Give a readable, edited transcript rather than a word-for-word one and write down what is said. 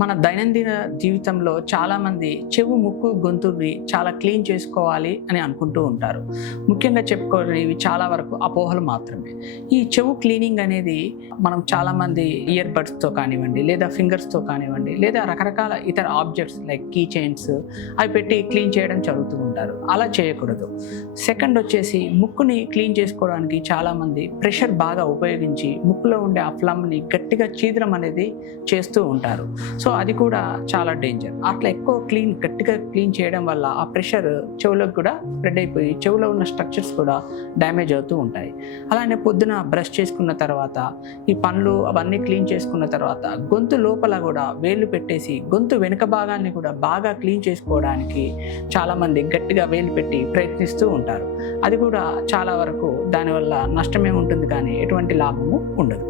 మన దైనందిన జీవితంలో చాలామంది చెవు, ముక్కు, గొంతుని చాలా క్లీన్ చేసుకోవాలి అని అనుకుంటూ ఉంటారు. ముఖ్యంగా చెప్పుకోనివి చాలా వరకు అపోహలు మాత్రమే. ఈ చెవు క్లీనింగ్ అనేది మనం చాలామంది ఇయర్ బడ్స్తో కానివ్వండి, లేదా ఫింగర్స్తో కానివ్వండి, లేదా రకరకాల ఇతర ఆబ్జెక్ట్స్ లైక్ కీ చైన్స్ అవి పెట్టి క్లీన్ చేయడం జరుగుతూ ఉంటారు. అలా చేయకూడదు. సెకండ్ వచ్చేసి ముక్కుని క్లీన్ చేసుకోవడానికి చాలామంది ప్రెషర్ బాగా ఉపయోగించి ముక్కులో ఉండే ఆ ఫ్లమ్ని గట్టిగా చీదడం అనేది చేస్తూ ఉంటారు. సో అది కూడా చాలా డేంజర్. అట్లా ఎక్కువ గట్టిగా క్లీన్ చేయడం వల్ల ఆ ప్రెషర్ చెవులకు కూడా స్ప్రెడ్ అయిపోయి చెవులో ఉన్న స్ట్రక్చర్స్ కూడా డ్యామేజ్ అవుతూ ఉంటాయి. అలానే పొద్దున బ్రష్ చేసుకున్న తర్వాత ఈ పళ్ళు అవన్నీ క్లీన్ చేసుకున్న తర్వాత గొంతు లోపల కూడా వేళ్ళు పెట్టేసి గొంతు వెనుక భాగాన్ని కూడా బాగా క్లీన్ చేసుకోవడానికి చాలామంది గట్టిగా వేలు పెట్టి ప్రయత్నిస్తూ ఉంటారు. అది కూడా చాలా వరకు దానివల్ల నష్టమే ఉంటుంది కానీ ఎటువంటి లాభము ఉండదు.